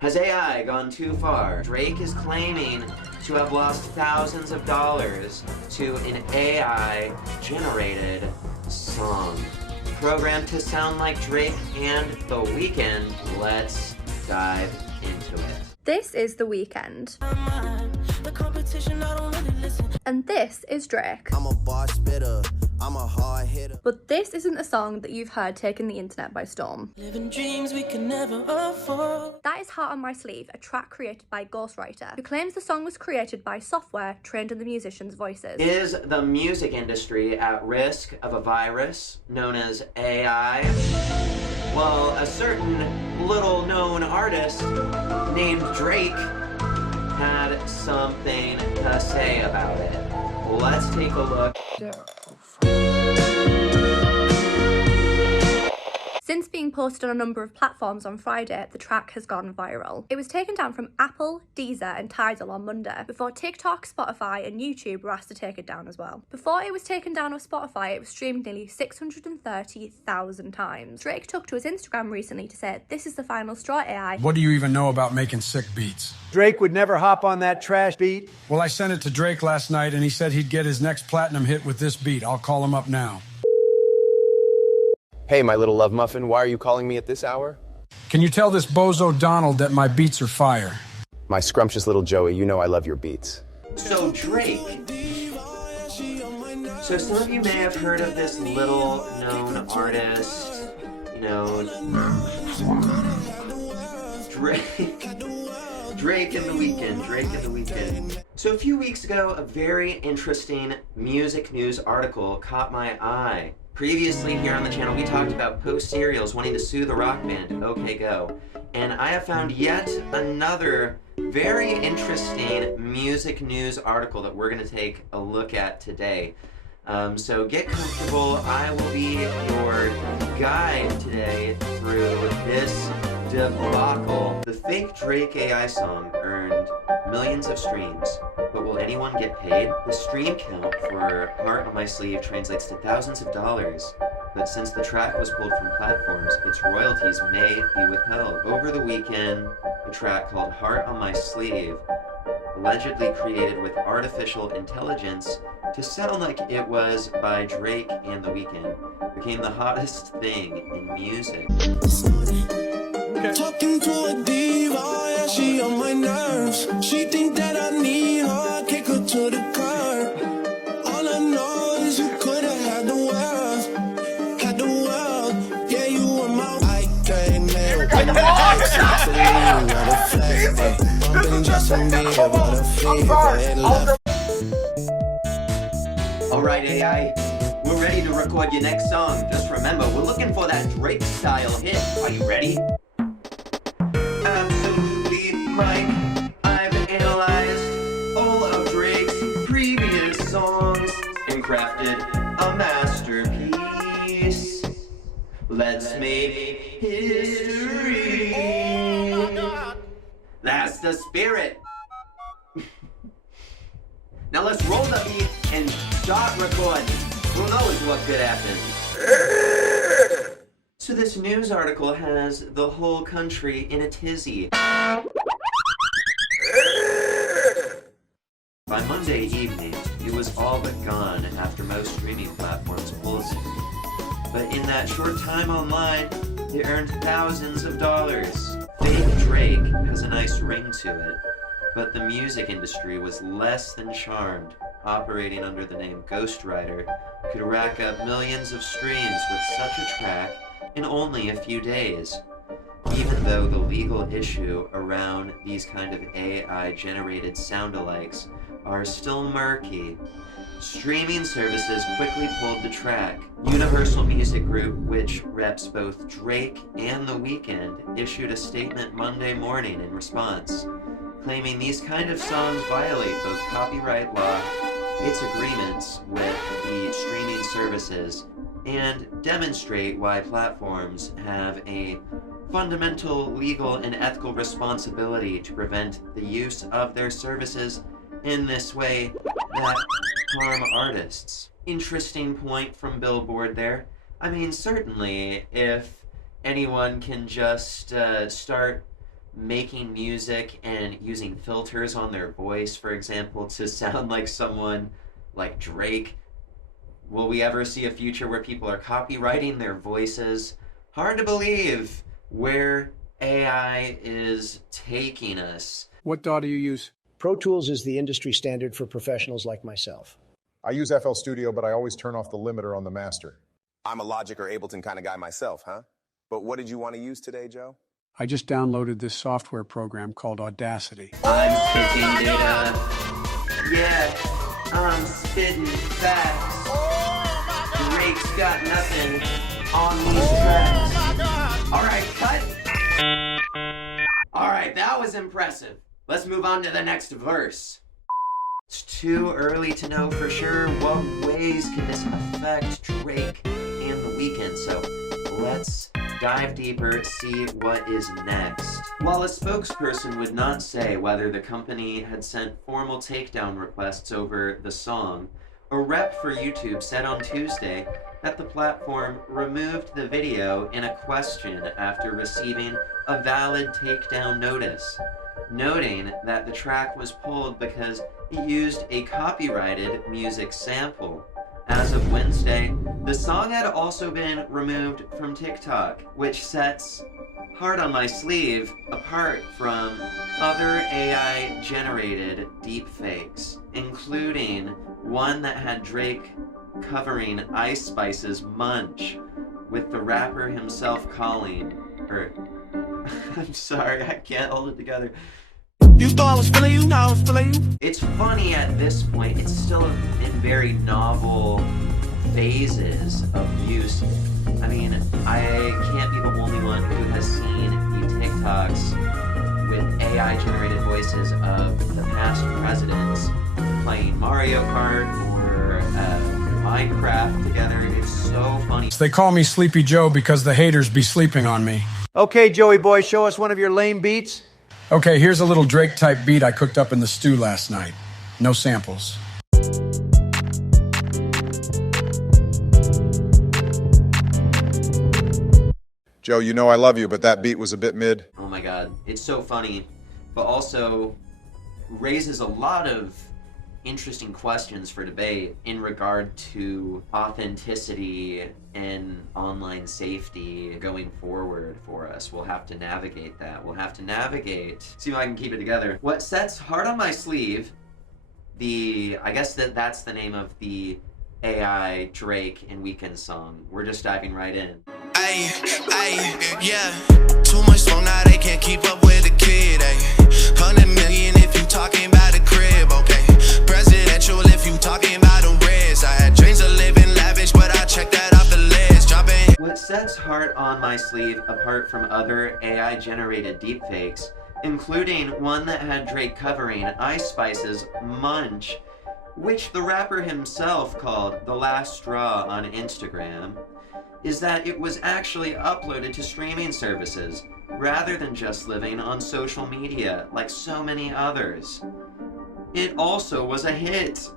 Has AI gone too far? Drake is claiming to have lost thousands of dollars to an AI-generated song. Programmed to sound like Drake and The Weeknd, let's dive into it. This is The Weeknd. And this is Drake. I'm a bar spitter, I'm a hard hitter. But this isn't a song that you've heard taking the internet by storm. Living dreams we can never afford. That is Heart on My Sleeve, a track created by Ghostwriter, who claims the song was created by software trained on the musicians' voices. Is the music industry at risk of a virus known as AI? Well, a certain little-known artist named Drake had something to say about it. Let's take a look. Since being posted on a number of platforms on Friday, the track has gone viral. It was taken down from Apple, Deezer and Tidal on Monday, before Tik Tok, Spotify and YouTube were asked to take it down as well. Before it was taken down off Spotify, it was streamed nearly 630,000 times. Drake took to his Instagram recently to say, "This is the final straw, AI. What do you even know about making sick beats?" Drake would never hop on that trash beat. Well, I sent it to Drake last night and he said he'd get his next platinum hit with this beat. I'll call him up now. Hey, my little love muffin, why are you calling me at this hour? Can you tell this bozo Donald that my beats are fire? My scrumptious little Joey, you know I love your beats. So Drake. So some of you may have heard of this little-known artist, you know, Drake and The Weeknd, Drake and The Weeknd. So a few weeks ago, a very interesting music news article caught my eye. Previously here on the channel, we talked about Post Serials wanting to sue the rock band OK Go. And I have found yet another very interesting music news article that we're going to take a look at today. So get comfortable. I will be your guide today through this debacle. The fake Drake AI song earned millions of streams, but will anyone get paid? The stream count for Heart on My Sleeve translates to thousands of dollars, but since the track was pulled from platforms, its royalties may be withheld. Over the weekend, a track called Heart on My Sleeve, allegedly created with artificial intelligence to sound like it was by Drake and The Weeknd, became the hottest thing in music. Talking to a diva, yeah, she on my nerves. She think that I need her, kick her to the curb. All I know is you could've had the world, yeah, you were my white gay man. Alright AI, we're ready to record your next song. Just remember, we're looking for that Drake style hit. Are you ready? Absolutely, Mike. I've analyzed all of Drake's previous songs and crafted a masterpiece. Let's make history. That's the spirit. Now let's roll the beat and start recording. Who knows what could happen? So this news article has the whole country in a tizzy. By Monday evening, it was all but gone after most streaming platforms pulled it. But in that short time online, they earned thousands of dollars. Fake Drake has a nice ring to it, but the music industry was less than charmed. Operating under the name Ghostwriter could rack up millions of streams with such a track in only a few days. Even though the legal issue around these kind of AI-generated sound-alikes are still murky, streaming services quickly pulled the track. Universal Music Group, which reps both Drake and The Weeknd, issued a statement Monday morning in response, claiming these kind of songs violate both copyright law, its agreements with the streaming services, and demonstrate why platforms have a fundamental legal and ethical responsibility to prevent the use of their services in this way that harm artists. Interesting point from Billboard there. I mean, certainly, if anyone can just start making music and using filters on their voice, for example, to sound like someone like Drake. Will we ever see a future where people are copywriting their voices? Hard to believe where AI is taking us. What DAW do you use? Pro Tools is the industry standard for professionals like myself. I use FL Studio, but I always turn off the limiter on the master. I'm a Logic or Ableton kind of guy myself, huh? But what did you want to use today, Joe? I just downloaded this software program called Audacity. I'm spitting data. Yeah, I'm spitting facts. Drake's got nothing on these tracks. Alright, cut. Alright, that was impressive. Let's move on to the next verse. It's too early to know for sure what ways can this affect Drake and The Weeknd, so let's dive deeper, see what is next. While a spokesperson would not say whether the company had sent formal takedown requests over the song, a rep for YouTube said on Tuesday that the platform removed the video in a question after receiving a valid takedown notice, noting that the track was pulled because it used a copyrighted music sample. As of Wednesday, the song had also been removed from TikTok, which sets Heart on My Sleeve apart from other AI-generated deepfakes, including one that had Drake covering Ice Spice's Munch, with the rapper himself calling her... I'm sorry, I can't hold it together. You thought I was feeling you, now I'm feeling you. It's funny at this point, it's still in very novel phases of use. I mean, I can't be the only one who has seen the TikToks with AI-generated voices of the past presidents playing Mario Kart or Minecraft together. It's so funny. They call me Sleepy Joe because the haters be sleeping on me. Okay, Joey boy, show us one of your lame beats. Okay, here's a little Drake-type beat I cooked up in the stew last night. No samples. Joe, you know I love you, but that beat was a bit mid. Oh my god, it's so funny, but also raises a lot of interesting questions for debate in regard to authenticity and online safety going forward for us. We'll have to navigate that. We'll have to navigate, see if I can keep it together. What sets Heart on My Sleeve, I guess that's the name of the AI Drake and Weeknd song. We're just diving right in. Yeah. Too much smoke now, they can't keep up with the kid, 100 million if you talking about a crib, okay. Presidential if you talking about a res. I had dreams of living lavish, but I checked that off the list. Dropping. What sets Heart on My Sleeve apart from other AI-generated deepfakes, including one that had Drake covering Ice Spice's Munch, which the rapper himself called The Last Straw on Instagram, is that it was actually uploaded to streaming services, rather than just living on social media like so many others. It also was a hit,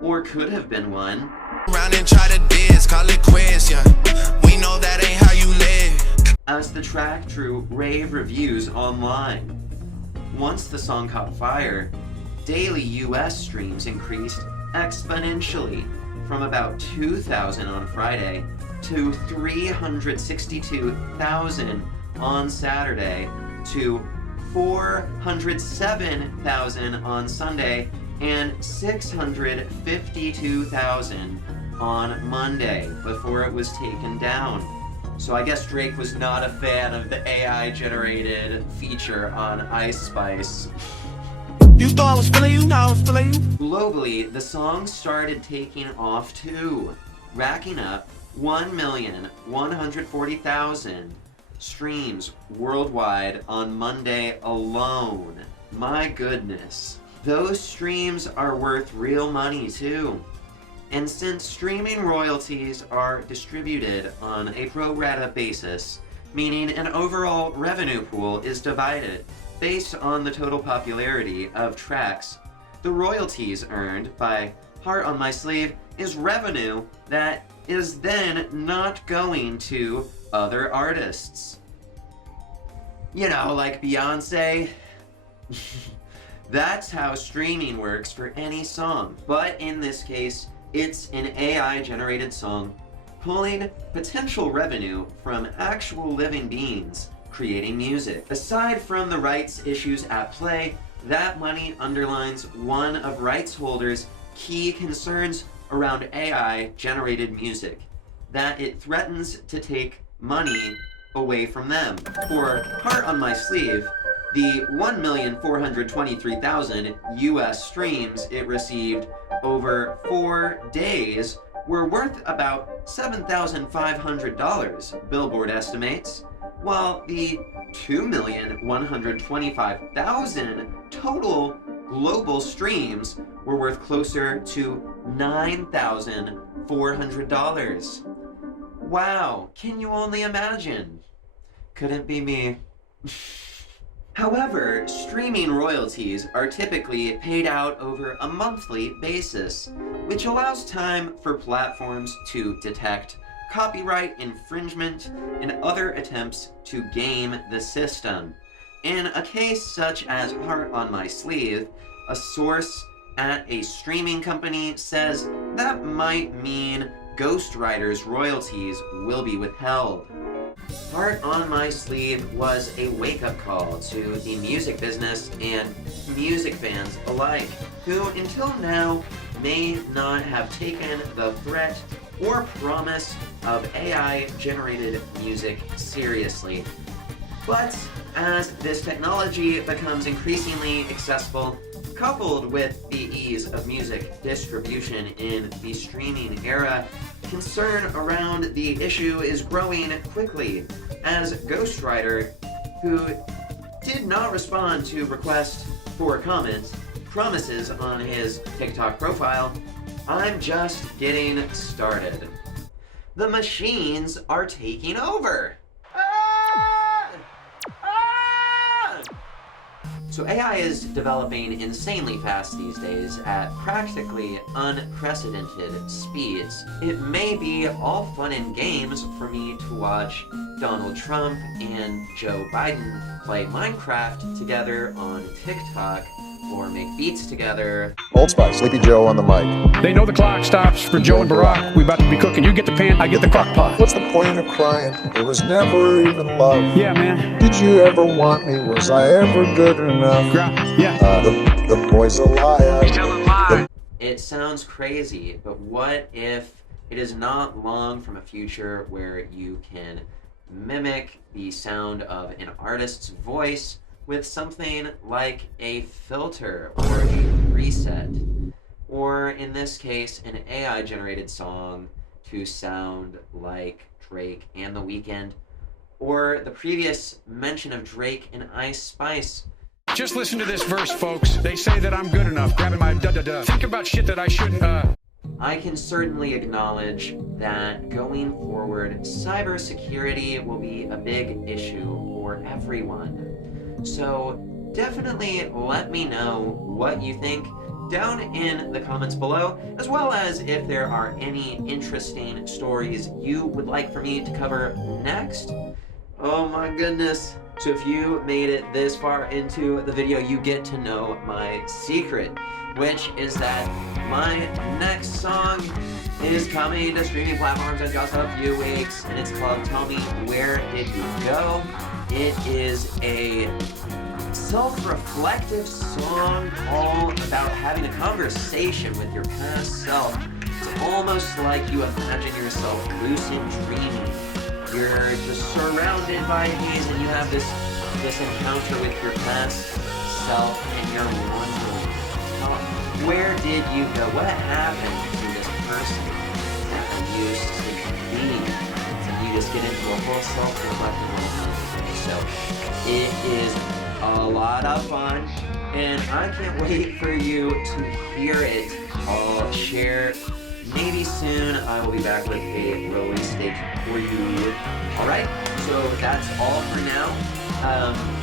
or could have been one. Round and try to diss, call it quits, yeah. We know that ain't how you live. As the track drew rave reviews online. Once the song caught fire, daily US streams increased exponentially from about 2,000 on Friday to 362,000 on Saturday to 407,000 on Sunday and 652,000 on Monday before it was taken down. So I guess Drake was not a fan of the AI-generated feature on Ice Spice. You thought I was feeling you, now I'm feeling you. Globally, the song started taking off too, racking up 1,140,000 streams worldwide on Monday alone. My goodness. Those streams are worth real money too. And since streaming royalties are distributed on a pro rata basis, meaning an overall revenue pool is divided based on the total popularity of tracks, the royalties earned by Heart on My Sleeve is revenue that is then not going to other artists. You know, like Beyonce. That's how streaming works for any song. But in this case, it's an AI-generated song pulling potential revenue from actual living beings creating music. Aside from the rights issues at play, that money underlines one of rights holders' key concerns around AI-generated music, that it threatens to take money away from them. For Heart on My Sleeve, the 1,423,000 US streams it received over 4 days were worth about $7,500, Billboard estimates, while the 2,125,000 total global streams were worth closer to $9,400. Wow, can you only imagine? Couldn't be me. However, streaming royalties are typically paid out over a monthly basis, which allows time for platforms to detect copyright infringement and other attempts to game the system. In a case such as Heart on My Sleeve, a source at a streaming company says that might mean Ghostwriter's royalties will be withheld. Heart on My Sleeve was a wake-up call to the music business and music fans alike, who until now may not have taken the threat or promise of AI-generated music seriously. But as this technology becomes increasingly accessible, coupled with the ease of music distribution in the streaming era, concern around the issue is growing quickly, as Ghostwriter, who did not respond to requests for comment, promises on his TikTok profile, "I'm just getting started. The machines are taking over." So AI is developing insanely fast these days at practically unprecedented speeds. It may be all fun and games for me to watch Donald Trump and Joe Biden play Minecraft together on TikTok or make beats together. Old Spice, Sleepy Joe on the mic. They know the clock stops for Joe and Barack. We about to be cooking. You get the pan, I get the crock pot. What's the point of crying? It was never even love. Yeah, man. Did you ever want me? Was I ever good enough? Yeah. The boy's a liar. It sounds crazy, but what if it is not long from a future where you can mimic the sound of an artist's voice with something like a filter or a preset, or in this case, an AI-generated song to sound like Drake and The Weeknd, or the previous mention of Drake and Ice Spice. Just listen to this verse, folks. They say that I'm good enough, grabbing my da-da-da. Think about shit that I shouldn't, I can certainly acknowledge that going forward, cybersecurity will be a big issue for everyone. So definitely let me know what you think down in the comments below, as well as if there are any interesting stories you would like for me to cover next. Oh my goodness. So if you made it this far into the video, you get to know my secret, which is that my next song is coming to streaming platforms in just a few weeks, and it's called Tell Me Where Did You Go? It is a self-reflective song all about having a conversation with your past self. It's almost like you imagine yourself lucid dreaming. You're just surrounded by haze and you have this encounter with your past self and you're wondering, where did you go? What happened to this person that I used to be? And you just get into a whole self-reflective moment. So it is a lot of fun, and I can't wait for you to hear it. I'll share maybe soon. I will be back with a release date for you. Alright, so that's all for now.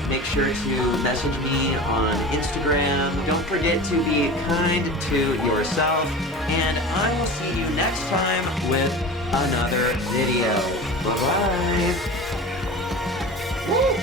Make sure to message me on Instagram. Don't forget to be kind to yourself, and I will see you next time with another video. Bye-bye. Woo!